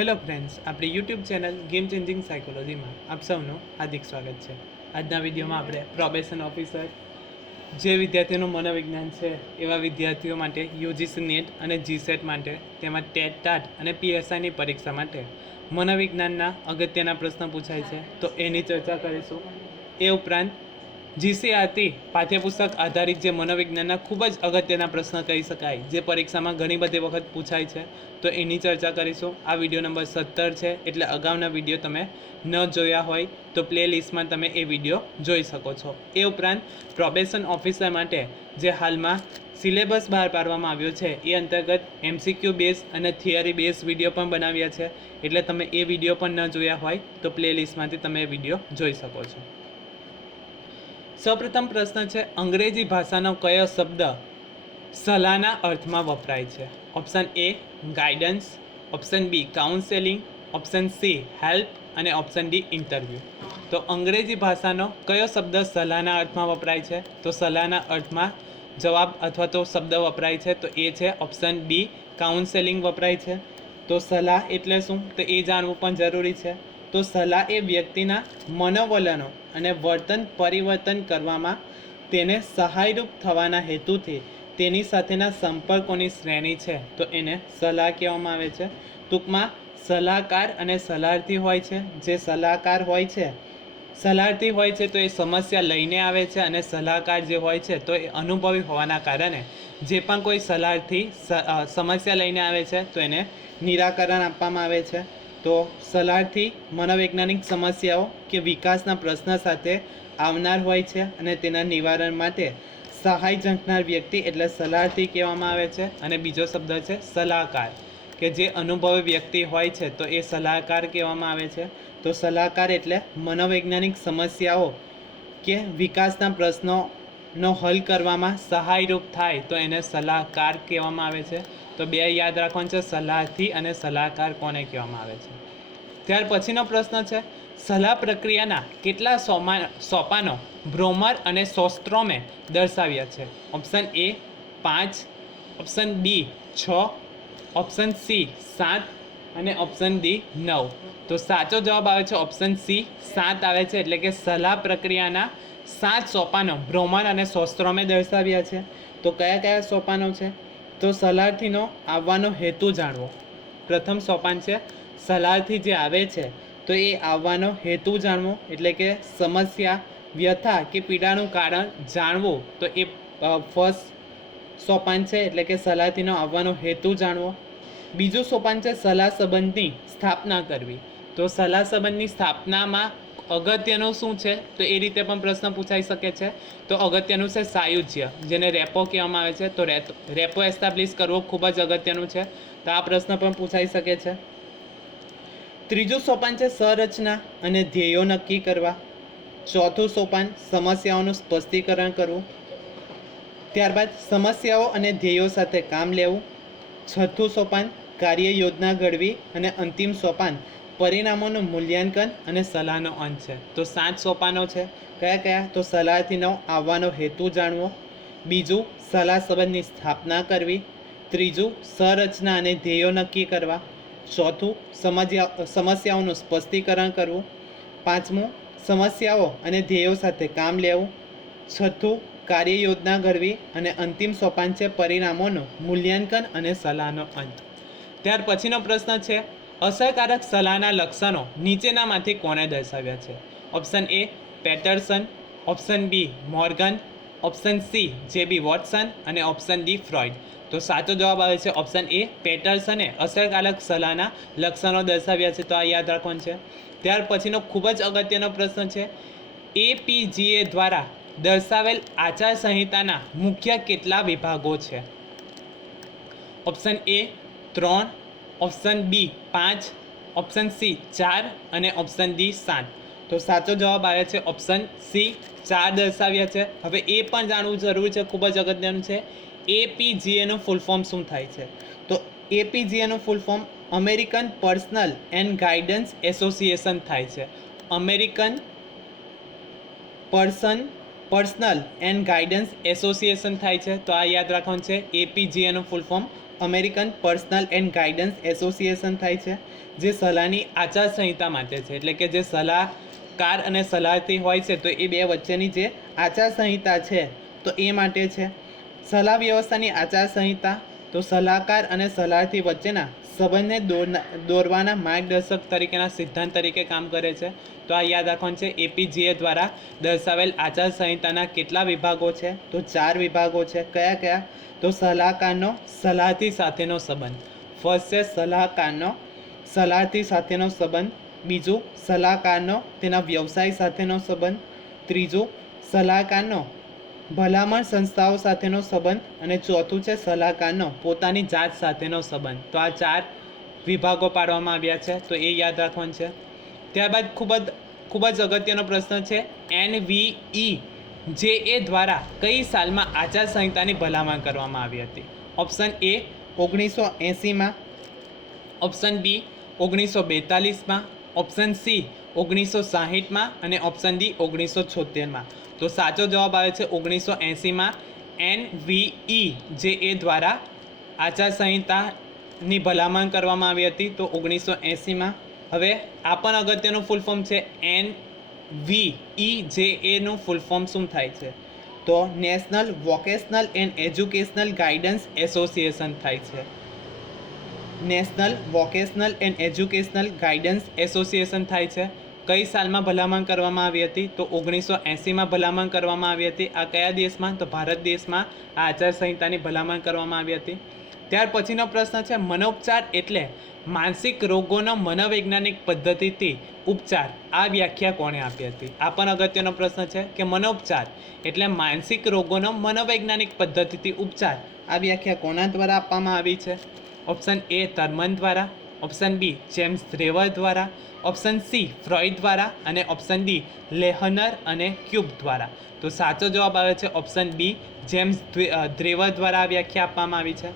Hello friends, આપણી YouTube channel game changing સાયકોલોજીમાં આપ સૌનું હાર્દિક સ્વાગત છે. આજના વિડીયોમાં આપણે પ્રોબેશન ઓફિસર, જે વિદ્યાર્થીઓનું મનોવિજ્ઞાન છે એવા વિદ્યાર્થીઓ માટે યુજીસી નેટ અને જીસેટ માટે, તેમજ ટેટ ટાટ અને પીએસઆઈની પરીક્ષા માટે મનોવિજ્ઞાનના અગત્યના પ્રશ્નો પૂછાય છે, તો એની ચર્ચા કરીશું. એ ઉપરાંત જીસીઆરટી પાઠ્યપુસ્તક આધારિત જે મનોવિજ્ઞાનના ખૂબ જ અગત્યના પ્રશ્ન કહી શકાય, જે પરીક્ષામાં ઘણી બધી વખત પૂછાય છે, તો એની ચર્ચા કરીશું. આ વિડીયો નંબર 17 છે, એટલે અગાઉના વિડીયો તમે ન જોયા હોય તો પ્લે લિસ્ટમાં તમે એ વિડીયો જોઈ શકો છો. એ ઉપરાંત પ્રોબેશન ઓફિસર માટે જે હાલમાં સિલેબસ બહાર પાડવામાં આવ્યો છે એ અંતર્ગત એમસીક્યુ બેઝ અને થિયરી બેઝ વિડીયો પણ બનાવ્યા છે, એટલે તમે એ વિડીયો પણ ન જોયા હોય તો પ્લે લિસ્ટમાંથી તમે એ વિડીયો જોઈ શકો છો. સૌપ્રથમ પ્રશ્ન છે, અંગ્રેજી ભાષાનો કયો શબ્દ સલાહના અર્થમાં વપરાય છે? Option A guidance, option B counselling, option C help અને ઓપ્શન ડી ઇન્ટરવ્યૂ. તો અંગ્રેજી ભાષાનો કયો શબ્દ સલાહના અર્થમાં વપરાય છે? તો સલાહના અર્થમાં જવાબ અથવા તો શબ્દ વપરાય છે તો એ છે ઓપ્શન બી કાઉન્સેલિંગ વપરાય છે. તો સલાહ એટલે શું, તો એ જાણવું પણ જરૂરી છે. તો સલાહ એ વ્યક્તિના મનોવલણો અને વર્તન પરિવર્તન કરવામાં તેને સહાયરૂપ થવાના હેતુથી તેની સાથેના સંપર્કોની શ્રેણી છે, તો એને સલાહ કહેવામાં આવે છે. ટૂંકમાં સલાહકાર અને સલાહર્થી હોય છે. જે સલાહકાર હોય છે, સલાહર્થી હોય છે તો એ સમસ્યા લઈને આવે છે, અને સલાહકાર જે હોય છે તો એ અનુભવી હોવાના કારણે જે પણ કોઈ સલાહર્થી સમસ્યા લઈને આવે છે તો એને નિરાકરણ આપવામાં આવે છે. તો સલાહર્થી મનોવૈજ્ઞાનિક સમસ્યાઓ કે વિકાસના પ્રશ્ન સાથે આવનાર હોય છે અને તેના નિવારણ માટે સહાય ઝંખનાર વ્યક્તિ એટલે સલાહર્થી કહેવામાં આવે છે. અને બીજો શબ્દ છે સલાહકાર, કે જે અનુભવી વ્યક્તિ હોય છે તો એ સલાહકાર કહેવામાં આવે છે. તો સલાહકાર એટલે મનોવૈજ્ઞાનિક સમસ્યાઓ કે વિકાસના પ્રશ્નોનો હલ કરવામાં સહાયરૂપ થાય તો એને સલાહકાર કહેવામાં આવે છે. તો બે યાદ રાખવાનું છે, સલાહથી અને સલાહકાર કોને કહેવામાં આવે છે. ત્યાર પછીનો પ્રશ્ન છે, સલાહ પ્રક્રિયાના કેટલા સોપાનો બ્રોમર અને સોસ્ટ્રોમે દર્શાવ્યા છે? Option A 5, option B 6, option C 7 અને ઓપ્શન ડી 9. તો સાચો જવાબ આવે છે ઓપ્શન સી 7 આવે છે, એટલે કે સલાહ પ્રક્રિયાના 7 સોપાનો બ્રોમર અને સોસ્ટ્રોમે દર્શાવ્યા છે. તો કયા કયા સોપાનો છે? તો સલાહર્થીનો આવવાનો હેતુ જાણવો. પ્રથમ સોપાન છે, સલાહર્થી જે આવે છે તો એ આવવાનો હેતુ જાણવો, એટલે કે સમસ્યા, વ્યથા કે પીડાનું કારણ જાણવું. તો એ ફર્સ્ટ સોપાન છે, એટલે કે સલાહર્થીનો આવવાનો હેતુ જાણવો. બીજું સોપાન છે સલાહ સંબંધની સ્થાપના કરવી. તો સલાહ સંબંધની સ્થાપનામાં અગત્યનું શું છે, તો એ રીતે પણ પ્રશ્ન પૂછાઈ શકે છે. તો અગત્યનું છે સાયુજ્ય, જેને રેપો કહેવામાં આવે છે. તો રેપો એસ્ટાબ્લિશ કરવો ખૂબ જ અગત્યનું છે, તો આ પ્રશ્ન પણ પૂછાઈ શકે છે. ત્રીજું સોપાન છે સંરચના અને ધ્યેયો નક્કી કરવા. ચોથું સોપાન સમસ્યાઓનું સ્પષ્ટીકરણ કરવું. ત્યારબાદ સમસ્યાઓ અને ધ્યેયો સાથે કામ લેવું. છઠ્ઠું સોપાન કાર્ય યોજના ઘડવી. અને અંતિમ સોપાન પરિણામોનું મૂલ્યાંકન અને સલાહનો અંત છે. તો 7 સોપાનો છે. કયા કયા? તો સલાહર્થીનો આવવાનો હેતુ જાણવો. બીજું સલાહ સંબંધની સ્થાપના કરવી. ત્રીજું સંરચના અને ધ્યેયો નક્કી કરવા. ચોથું સમસ્યાઓનું સ્પષ્ટીકરણ કરવું. પાંચમું સમસ્યાઓ અને ધ્યેયો સાથે કામ લેવું. છઠ્ઠું કાર્ય યોજના ઘડવી. અને અંતિમ સોપાન છે પરિણામોનું મૂલ્યાંકન અને સલાહનો અંત. ત્યાર પછીનો પ્રશ્ન છે, અસરકારક સલાહના લક્ષણો નીચેનામાંથી કોણે દર્શાવ્યા છે? Option A Paterson, option B Morgan, option C J B Watson અને ઓપ્શન ડી ફ્રોઇડ. તો સાચો જવાબ આવે છે ઓપ્શન એ પેટરસને અસરકારક સલાહના લક્ષણો દર્શાવ્યા છે. તો આ યાદ રાખવાનું છે. ત્યાર પછીનો ખૂબ જ અગત્યનો પ્રશ્ન છે, એપીજીએ દ્વારા દર્શાવેલ આચાર સંહિતાના મુખ્ય કેટલા વિભાગો છે? Option A 3, option B 5, option C 4 અને ઓપ્શન ડી 7. તો સાચો જવાબ આવે છે ઓપ્શન સી 4 દર્શાવ્યા છે. હવે એ પણ જાણવું જરૂરી છે, ખૂબ જ અગત્યનું છે, એપીજીએનું ફૂલ ફોર્મ શું થાય છે? તો એપીજીએનું full form American personnel and guidance association થાય છે. American personnel and guidance association થાય છે. તો આ યાદ રાખવાનું છે, એપીજીએનું full form American personnel and guidance association થાય છે, જે સલાહની આચારસંહિતા માટે છે. એટલે કે જે સલાહકાર અને સલાહથી હોય છે તો એ બે વચ્ચેની જે આચારસંહિતા છે તો એ માટે છે. સલાહ વ્યવસ્થાની આચારસંહિતા તો સલાહકાર અને સલાહથી વચ્ચેના સંબંધને દોરવાના માર્ગદર્શક તરીકેના સિદ્ધાંત તરીકે કામ કરે છે. તો આ યાદ રાખવાનું છે. એપીજીએ દ્વારા દર્શાવેલ આચારસંહિતાના કેટલા વિભાગો છે? તો 4 વિભાગો છે. કયા કયા? તો સલાહકારનો સલાહથી સાથેનો સંબંધ. ફર્સ્ટ છે સલાહકારનો સલાહથી સાથેનો સંબંધ. બીજું સલાહકારનો તેના વ્યવસાય સાથેનો સંબંધ. ત્રીજું સલાહકારનો ભલામણ સંસ્થાઓ સાથેનો સંબંધ. અને ચોથું છે સલાહકારનો પોતાની જાત સાથેનો સંબંધ. તો આ 4 વિભાગો પાડવામાં આવ્યા છે, તો એ યાદ રાખવાનું છે. ત્યારબાદ ખૂબ જ અગત્યનો પ્રશ્ન છે, NVEJA દ્વારા કઈ સાલમાં આચારસંહિતાની ભલામણ કરવામાં આવી હતી? ઓપ્શન એ 1980માં, ઓપ્શન બી 1942માં, ઓપ્શન સી 1960માં અને ઓપ્શન ડી 1976માં. તો સાચો જવાબ આવે છે 1980માં. NVEJA દ્વારા આચારસંહિતાની ભલામણ કરવામાં આવી હતી તો 1980માં. હવે આ પણ અગત્યનું ફૂલ ફોર્મ છે. NVEJA નું ફૂલ ફોર્મ શું થાય છે? તો national vocational and educational guidance association થાય છે. National vocational and educational guidance association થાય છે. કઈ સાલમાં ભલામણ કરવામાં આવી હતી? તો 1980માં ભલામણ કરવામાં આવી હતી. આ કયા દેશમાં? તો ભારત દેશમાં આ આચારસંહિતાની ભલામણ કરવામાં આવી હતી. ત્યાર પછીનો પ્રશ્ન છે, મનોપચાર એટલે માનસિક રોગોનો મનોવૈજ્ઞાનિક પદ્ધતિથી ઉપચાર. આ વ્યાખ્યા કોણે આપી હતી? આ પણ અગત્યનો પ્રશ્ન છે કે મનોપચાર એટલે માનસિક રોગોનો મનોવૈજ્ઞાનિક પદ્ધતિથી ઉપચાર. આ વ્યાખ્યા કોના દ્વારા આપવામાં આવી છે? ઓપ્શન એ થર્મન દ્વારા, ઓપ્શન બી જેમ્સ ડ્રેવર દ્વારા, ઓપ્શન સી ફ્રોઇડ દ્વારા અને ઓપ્શન ડી લેહનર અને ક્યુબ દ્વારા. તો સાચો જવાબ આવે છે ઓપ્શન બી જેમ્સ ડ્રેવર દ્વારા આ વ્યાખ્યા આપવામાં આવી છે.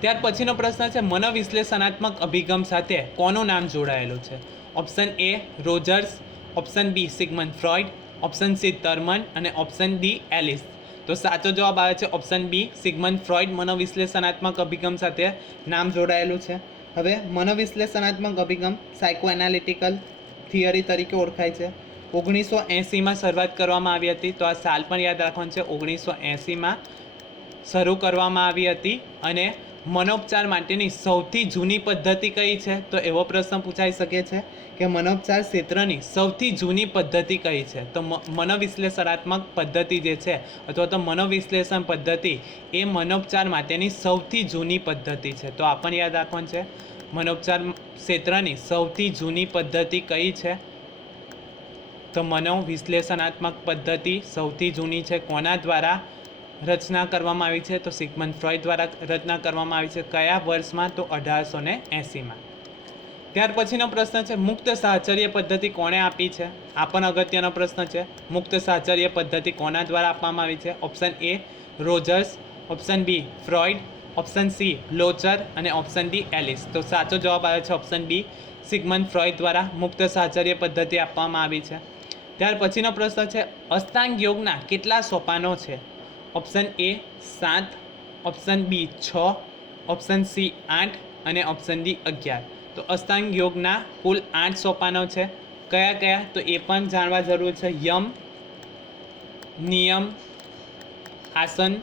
ત્યાર પછીનો પ્રશ્ન છે, મનોવિશ્લેષણાત્મક અભિગમ સાથે કોનું નામ જોડાયેલું છે? Option A Rogers, option B Sigmund Freud, option C Thurman અને ઓપ્શન ડી એલિસ. તો સાચો જવાબ આવે છે ઓપ્શન બી સિગમન્ડ ફ્રોઇડ મનોવિશ્લેષણાત્મક અભિગમ સાથે નામ જોડાયેલું છે. હવે મનોવિશ્લેષણાત્મક અભિગમ સાયકો એનાલિટિકલ થિયરી તરીકે ઓળખાય છે. 1980માં શરૂઆત કરવામાં આવી હતી. તો આ સાલ પણ યાદ રાખવાનું છે. 1980માં શરૂ કરવામાં આવી હતી. અને મનોપચાર માટેની સૌથી જૂની પદ્ધતિ કઈ છે? તો એવો પ્રશ્ન પૂછાઈ શકે છે કે મનોપચાર ક્ષેત્રની સૌથી જૂની પદ્ધતિ કઈ છે? તો મનોવિશ્લેષણાત્મક પદ્ધતિ જે છે અથવા તો મનોવિશ્લેષણ પદ્ધતિ એ મનોપચાર માટેની સૌથી જૂની પદ્ધતિ છે. તો આ પણ યાદ રાખવાનું છે. મનોપચાર ક્ષેત્રની સૌથી જૂની પદ્ધતિ કઈ છે? તો મનોવિશ્લેષણાત્મક પદ્ધતિ સૌથી જૂની છે. કોના દ્વારા રચના કરવામાં આવી છે? તો સિગમન્ડ ફ્રોઇડ દ્વારા રચના કરવામાં આવી છે. કયા વર્ષમાં? તો 1880માં. ત્યાર પછીનો પ્રશ્ન છે, મુક્ત સાહચર્ય પદ્ધતિ કોણે આપી છે? આ પણ અગત્યનો પ્રશ્ન છે. મુક્ત સાહચર્ય પદ્ધતિ કોના દ્વારા આપવામાં આવી છે? Option A Rogers, option B Freud, option C લોચર અને ઓપ્શન ડી એલિસ. તો સાચો જવાબ આવે છે ઓપ્શન બી સિગમન્ડ ફ્રોઇડ દ્વારા મુક્ત સાહચર્ય પદ્ધતિ આપવામાં આવી છે. ત્યાર પછીનો પ્રશ્ન છે, અષ્ટાંગ યોગના કેટલા સોપાનો છે? Option A 7, option B 6, option C 8 અને ઓપ્શન ડી 11. તો અષ્ટાંગ યોગના કુલ 8 સોપાનો છે. કયા કયા? તો એ પણ જાણવા જરૂર છે. યમ, નિયમ, આસન,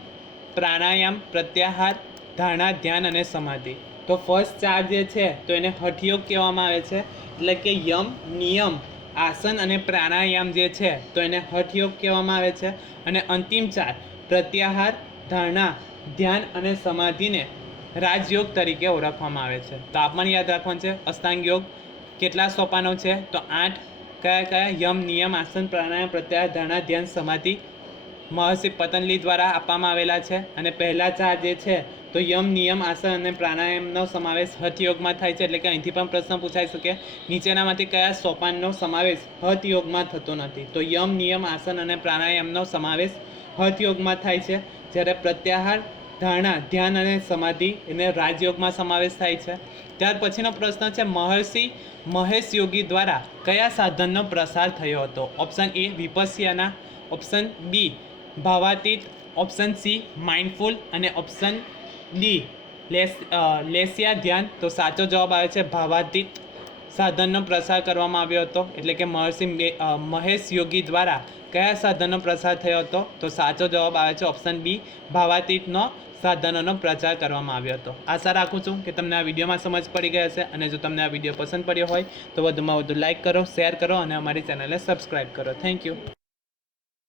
પ્રાણાયામ, પ્રત્યાહાર, ધારણા, ધ્યાન અને સમાધિ. તો ફર્સ્ટ 4 જે છે તો એને હઠયોગ કહેવામાં આવે છે. એટલે કે યમ, નિયમ, આસન અને પ્રાણાયામ જે છે તો એને હઠયોગ કહેવામાં આવે છે. અને અંતિમ 4 પ્રત્યાહાર, ધારણા, ધ્યાન અને સમાધિને રાજયોગ તરીકે ઓળખવામાં આવે છે. તો આ પણ યાદ રાખવાનું છે. અષ્ટાંગ યોગ કેટલા સોપાનો છે? તો 8. કયા કયા? યમ, નિયમ, આસન, પ્રાણાયામ, પ્રત્યાહાર, ધારણા, ધ્યાન, સમાધિ મહર્ષિ પતંજલિ દ્વારા આપવામાં આવેલા છે. અને પહેલા 4 જે છે તો યમ, નિયમ, આસન અને પ્રાણાયામનો સમાવેશ હઠયોગમાં થાય છે. એટલે કે અહીંથી પણ પ્રશ્ન પૂછાઈ શકે, નીચેનામાંથી કયા સોપાનનો સમાવેશ હઠયોગમાં થતો નથી? તો યમ, નિયમ, આસન અને પ્રાણાયામનો સમાવેશ હઠયોગમાં થાય છે. જ્યારે પ્રત્યાહાર, ધારણા, ધ્યાન અને સમાધિ એને રાજયોગમાં સમાવેશ થાય છે. ત્યાર પછીનો પ્રશ્ન છે, મહર્ષિ મહેશ યોગી દ્વારા કયા સાધનનો પ્રસાર થયો હતો? Option A Vipassana, option B ભાવાતીત, ઓપ્શન સી માઇન્ડફુલ અને ઓપ્શન ડી લેસિયા ધ્યાન, તો સાચો જવાબ આવે છે ભાવાતીત સાધનનો પ્રસાર કરવામાં આવ્યો હતો, એટલે કે મહર્ષિ મહેશ યોગી દ્વારા કયા સાધનનો પ્રસાર થયો હતો? તો સાચો જવાબ આવે છે ઓપ્શન બી, ભાવાતીતનો સાધનોનો પ્રચાર કરવામાં આવ્યો હતો. આશા રાખું છું કે તમને આ વિડીયોમાં સમજ પડી ગઈ હશે, અને જો તમને આ વિડીયો પસંદ પડ્યો હોય તો વધુમાં વધુ લાઇક કરો, શેર કરો અને અમારી ચેનલને સબસ્ક્રાઈબ કરો. Thank you.